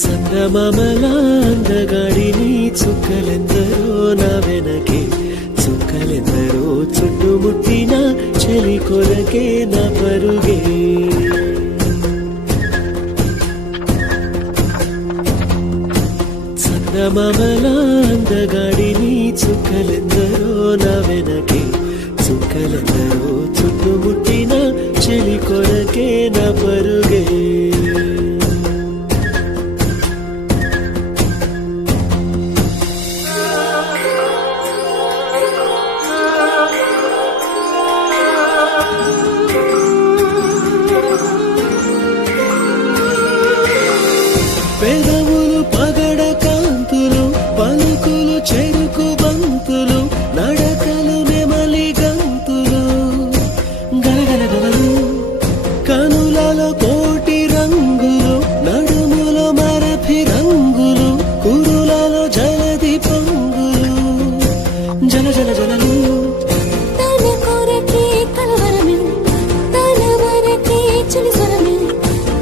చందమామల అందగాడిని చుక్కలెందరో నా వెనకే చుక్కలెందరో చుట్టుముట్టిన చెలి కొరకే నా పరుగే చందమామల అందగాడిని చుక్కలెందరో నా వెనకే చుక్కలెందరో చుట్టుముట్టిన చెలి కొరకే నా పరుగే పెదవులు పగడ కాంతులు పలుకులు చెరుకు బంతులు నడకలు నెమలి గంతులు గలగలగలలు కనులలో కోటి రంగులు నడుములో మరఫి రంగులు కురులలో జలది పొంగులు జల జల జలలు తన కొరకే కలవరమే తన వరకే చిలిసరమే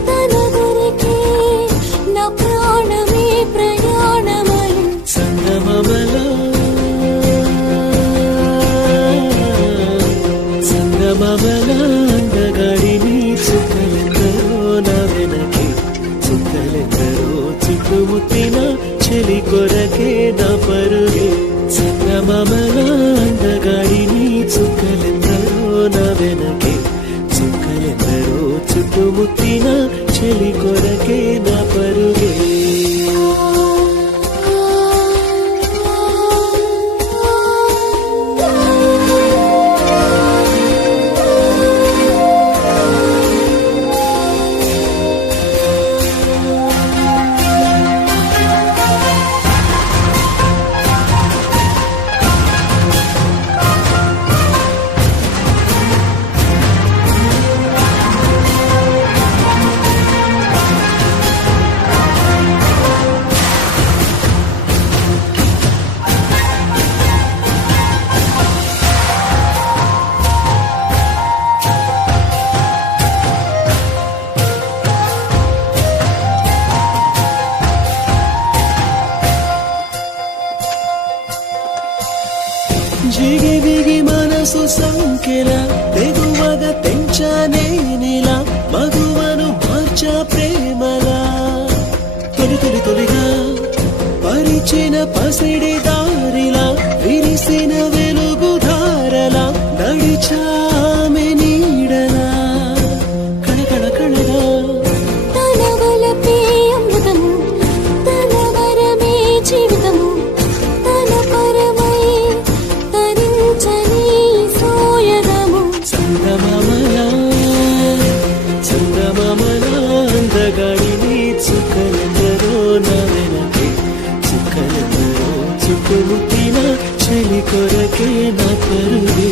తన దొరకే నా ప్రాణమే ప్రయాణమై చందమామల అందగాడిని చుక్కలెందరో నా వెనకే చుక్కలెందరో చుట్టుముట్టిన చెలి కొరకే నా పరుగే చందమామల అందగాడిని చుక్కలెందరో నా వెనకే చుక్కలెందరో చుట్టుముట్టిన చెలి కొరకే నా పరుగే జిగి బిగి మనసు సంఖ్యల తెగువగ తెంచానేనిలా మగువను మార్చా ప్రేమలా తొలి తొలి తొలిగా పరిచిన పసిడి దారిలా విరిసిన వెలుగు ధారలా నడిచామె నీడలా కళకళ కళగా తన వలపే అమృతము తన వరమే జీవితము తన పరమై తరించని సోయగము చందమామల అందగాడిని చుక్కలెందరో నా వెనకే చుక్కలెందరో చుట్టుముట్టిన చెలి కొరకే నా పరుగే